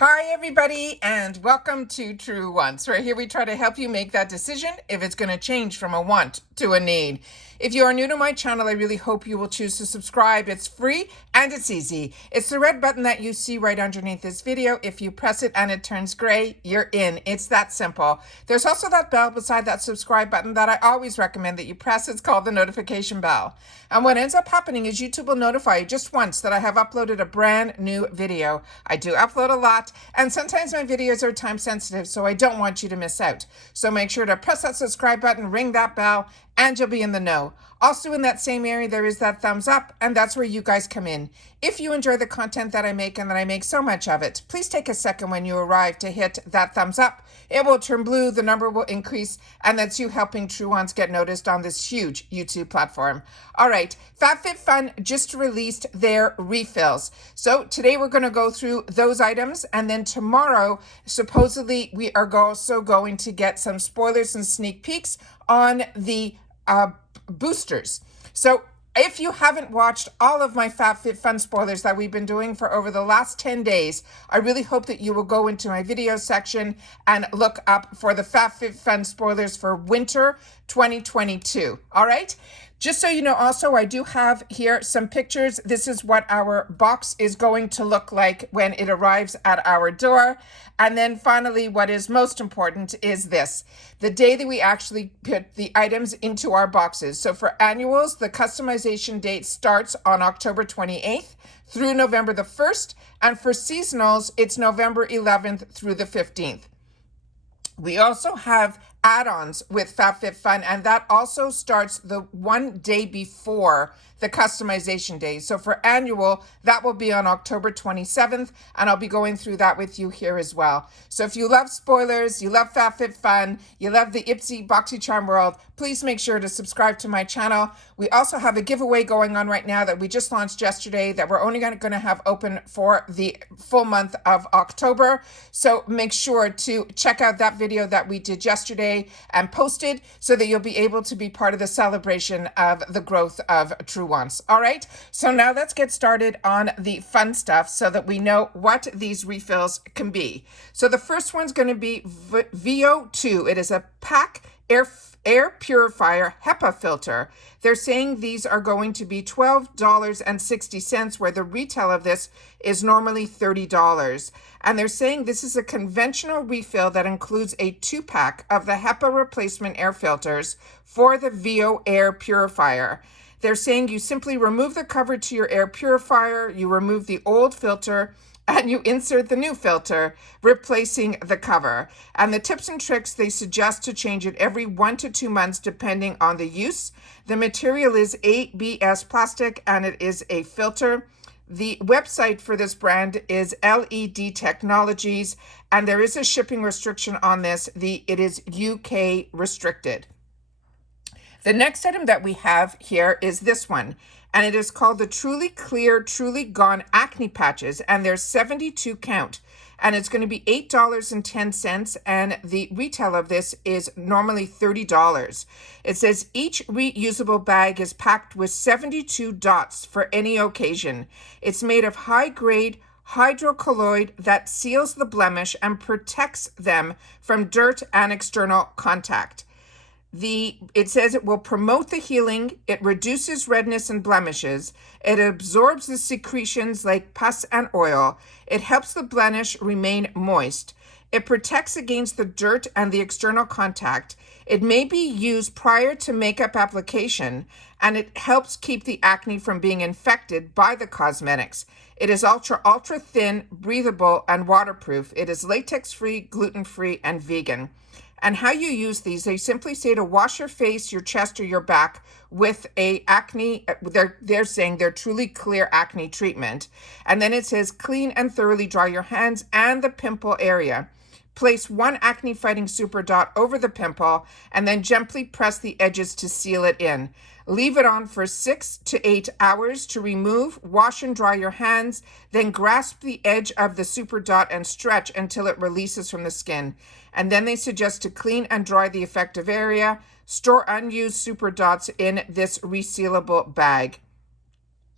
Hi, everybody, and welcome to True Wants. Right here, we try to help you make that decision if it's going to change from a want to a need. If you are new to my channel, I really hope you will choose to subscribe. It's free and it's easy. It's the red button that you see right underneath this video. If you press it and it turns gray, you're in. It's that simple. There's also that bell beside that subscribe button that I always recommend that you press. It's called the notification bell. And what ends up happening is YouTube will notify you just once that I have uploaded a brand new video. I do upload a lot, and sometimes my videos are time sensitive, so I don't want you to miss out. So make sure to press that subscribe button, ring that bell, and you'll be in the know. Also in that same area, there is that thumbs up, and that's where you guys come in. If you enjoy the content that I make and that I make so much of it, please take a second when you arrive to hit that thumbs up. It will turn blue, the number will increase, and that's you helping True Ones get noticed on this huge YouTube platform. All right, FabFitFun just released their refills. So today we're going to go through those items, and then tomorrow, supposedly, we are also going to get some spoilers and sneak peeks on the boosters. So if you haven't watched all of my FabFitFun spoilers that we've been doing for over the last 10 days, I really hope that you will go into my video section and look up for the FabFitFun spoilers for winter 2022. All right? Just so you know, also, I do have here some pictures. This is what our box is going to look like when it arrives at our door. And then finally, what is most important is this, the day that we actually put the items into our boxes. So for annuals, the customization date starts on October 28th through November the 1st. And for seasonals, it's November 11th through the 15th. We also have add-ons with FabFitFun, and that also starts the one day before the customization day. So for annual, that will be on October 27th, and I'll be going through that with you here as well. So if you love spoilers, you love FabFitFun, you love the Ipsy BoxyCharm world, please make sure to subscribe to my channel. We also have a giveaway going on right now that we just launched yesterday that we're only going to have open for the full month of October. So make sure to check out that video that we did yesterday and posted so that you'll be able to be part of the celebration of the growth of True Wants. All right, so now let's get started on the fun stuff so that we know what these refills can be. So the first one's going to be VO2. It is a pack air purifier HEPA filter. They're saying these are going to be $12.60, where the retail of this is normally $30. And they're saying this is a conventional refill that includes a 2-pack of the HEPA replacement air filters for the VO air purifier. They're saying you simply remove the cover to your air purifier, you remove the old filter, and you insert the new filter, replacing the cover. And the tips and tricks, they suggest to change it every 1 to 2 months depending on the use. The material is ABS plastic, and it is a filter. The website for this brand is LED Technologies, and there is a shipping restriction on this. It is UK restricted. The next item that we have here is this one, and it is called the Truly Clear, Truly Gone Acne Patches, and there's 72 count, and it's going to be $8.10, and the retail of this is normally $30. It says each reusable bag is packed with 72 dots for any occasion. It's made of high-grade hydrocolloid that seals the blemish and protects them from dirt and external contact. It says it will promote the healing, it reduces redness and blemishes, it absorbs the secretions like pus and oil, it helps the blemish remain moist, it protects against the dirt and the external contact, it may be used prior to makeup application, and it helps keep the acne from being infected by the cosmetics. It is ultra thin, breathable, and waterproof. It is latex-free, gluten-free, and vegan. And how you use these, they simply say to wash your face, your chest, or your back with a acne, they're saying they're Truly Clear acne treatment. And then it says clean and thoroughly dry your hands and the pimple area. Place 1 acne fighting super dot over the pimple and then gently press the edges to seal it in. Leave it on for 6 to 8 hours to remove, wash and dry your hands, then grasp the edge of the super dot and stretch until it releases from the skin. And then they suggest to clean and dry the affected area. Store unused super dots in this resealable bag.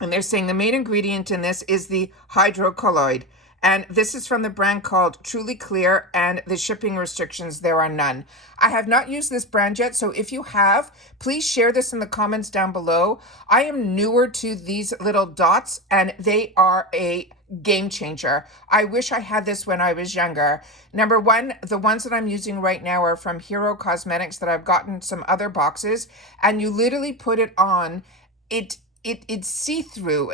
And they're saying the main ingredient in this is the hydrocolloid. And this is from the brand called Truly Clear, and the shipping restrictions, there are none. I have not used this brand yet, so if you have, please share this in the comments down below. I am newer to these little dots, and they are a game changer. I wish I had this when I was younger. Number one, the ones that I'm using right now are from Hero Cosmetics that I've gotten some other boxes, and you literally put it on, it's see-through.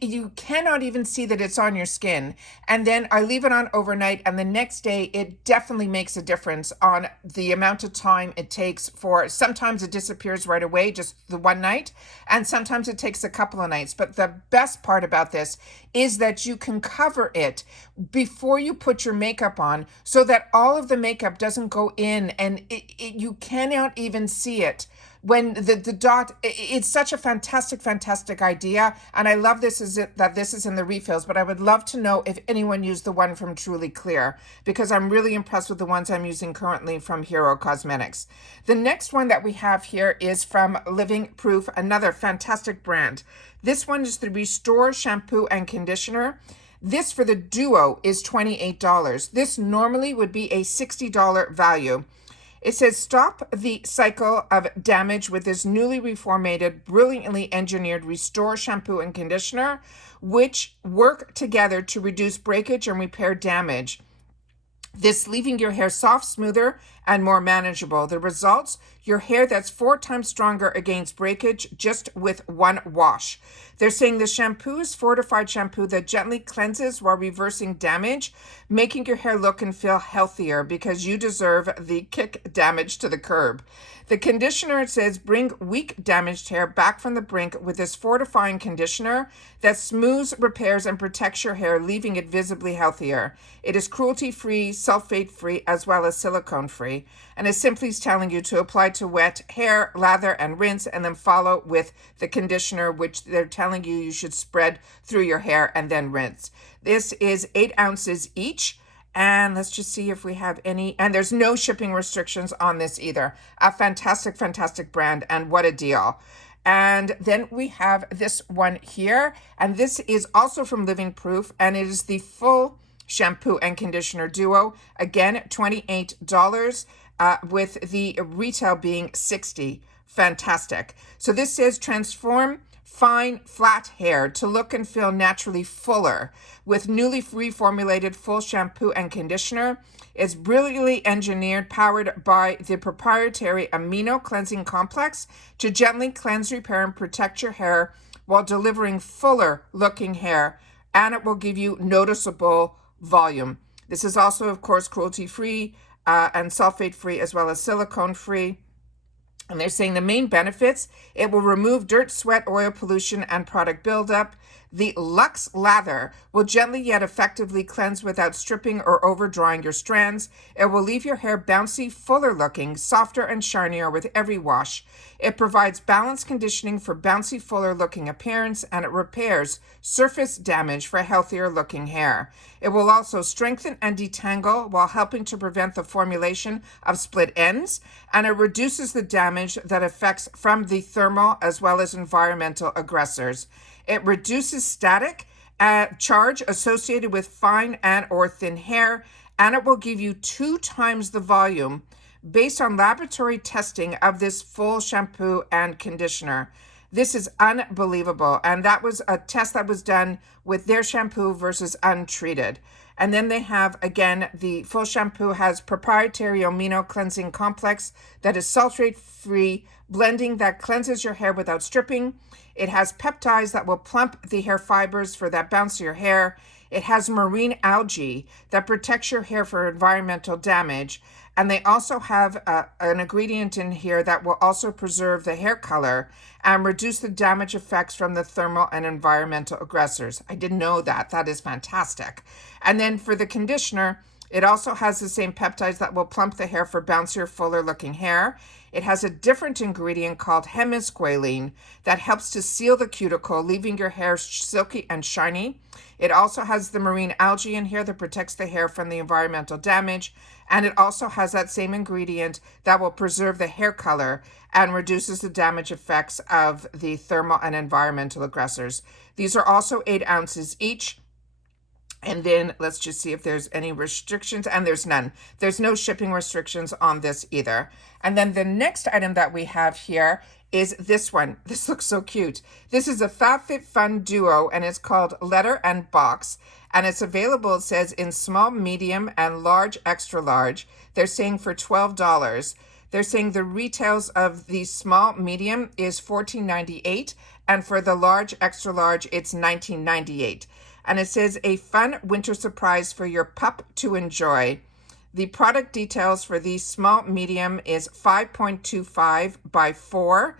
You cannot even see that it's on your skin. And then I leave it on overnight, and the next day it definitely makes a difference on the amount of time it takes for, sometimes it disappears right away, just the one night, and sometimes it takes a couple of nights. But the best part about this is that you can cover it before you put your makeup on, so that all of the makeup doesn't go in, and you cannot even see it. When the dot, it's such a fantastic idea, and I love that this is in the refills. But I would love to know if anyone used the one from Truly Clear, because I'm really impressed with the ones I'm using currently from Hero Cosmetics. The next one that we have here is from Living Proof, another fantastic brand. This one is the Restore Shampoo and Conditioner. This for the duo is $28. This normally would be a $60 value. It says, stop the cycle of damage with this newly reformatted, brilliantly engineered Restore Shampoo and Conditioner, which work together to reduce breakage and repair damage. This leaving your hair soft, smoother, and more manageable. The results, your hair that's 4 times stronger against breakage just with one wash. They're saying the shampoo is fortified shampoo that gently cleanses while reversing damage, making your hair look and feel healthier, because you deserve the kick damage to the curb. The conditioner, it says, bring weak damaged hair back from the brink with this fortifying conditioner that smooths, repairs, and protects your hair, leaving it visibly healthier. It is cruelty-free, sulfate-free, as well as silicone-free. And it simply is telling you to apply to wet hair, lather, and rinse, and then follow with the conditioner, which they're telling you should spread through your hair and then rinse. This is 8 ounces each. And let's just see if we have any, and there's no shipping restrictions on this either. A fantastic brand, and what a deal. And then we have this one here, and this is also from Living Proof, and it is the full shampoo and conditioner duo. Again, $28, with the retail being $60. Fantastic. So this says, transform fine, flat hair to look and feel naturally fuller with newly reformulated full shampoo and conditioner. It's brilliantly engineered, powered by the proprietary amino cleansing complex to gently cleanse, repair, and protect your hair while delivering fuller looking hair, and it will give you noticeable volume. This is also, of course, cruelty-free and sulfate-free, as well as silicone-free. And they're saying the main benefits, it will remove dirt, sweat, oil pollution, and product buildup. The Luxe Lather will gently yet effectively cleanse without stripping or over-drying your strands. It will leave your hair bouncy, fuller looking, softer and shinier with every wash. It provides balanced conditioning for bouncy, fuller looking appearance, and it repairs surface damage for healthier looking hair. It will also strengthen and detangle while helping to prevent the formulation of split ends, and it reduces the damage that affects from the thermal as well as environmental aggressors. It reduces static charge associated with fine and or thin hair, and it will give you 2 times the volume based on laboratory testing of this full shampoo and conditioner. This is unbelievable, and that was a test that was done with their shampoo versus untreated. And then they have, again, the full shampoo has proprietary amino cleansing complex that is sulfate-free, blending that cleanses your hair without stripping. It has peptides that will plump the hair fibers for that bouncier hair. It has marine algae that protects your hair for environmental damage. And they also have an ingredient in here that will also preserve the hair color and reduce the damage effects from the thermal and environmental aggressors. I didn't know that. That is fantastic. And then for the conditioner, it also has the same peptides that will plump the hair for bouncier, fuller looking hair. It has a different ingredient called hemisqualane that helps to seal the cuticle, leaving your hair silky and shiny. It also has the marine algae in here that protects the hair from the environmental damage. And it also has that same ingredient that will preserve the hair color and reduces the damage effects of the thermal and environmental aggressors. These are also 8 ounces each. And then let's just see if there's any restrictions, and there's none. There's no shipping restrictions on this either. And then the next item that we have here is this one. This looks so cute. This is a FabFitFun Duo, and it's called Letter and Box. And it's available, it says, in small, medium, and large, extra large. They're saying for $12. They're saying the retails of the small, medium is $14.98, and for the large, extra large, it's $19.98. And it says a fun winter surprise for your pup to enjoy. The product details for the small medium is 5.25 by 4,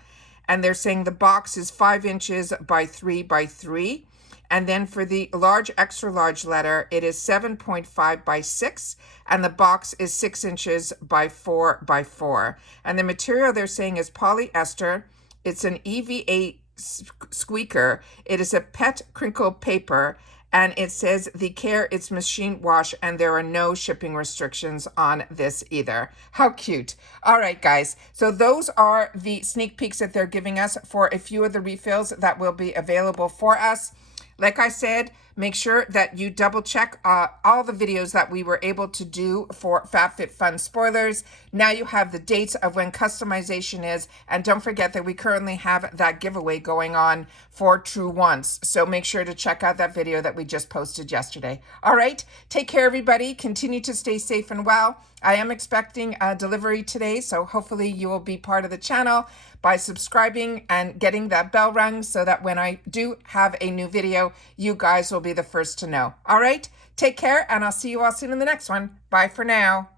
and they're saying the box is 5 inches by 3 by 3. And then for the large extra large letter, it is 7.5 by 6, and the box is 6 inches by 4 by 4. And the material they're saying is polyester. It's an EVA squeaker. It is a pet crinkle paper, and it says the care it's machine wash, and there are no shipping restrictions on this either. How cute. All right, guys. So those are the sneak peeks that they're giving us for a few of the refills that will be available for us. Like I said, make sure that you double check all the videos that we were able to do for FabFitFun spoilers. Now you have the dates of when customization is, and don't forget that we currently have that giveaway going on for True Once. So make sure to check out that video that we just posted yesterday. All right, take care, everybody. Continue to stay safe and well. I am expecting a delivery today, so hopefully you will be part of the channel by subscribing and getting that bell rung so that when I do have a new video, you guys will be the first to know. All right, take care, and I'll see you all soon in the next one. Bye for now.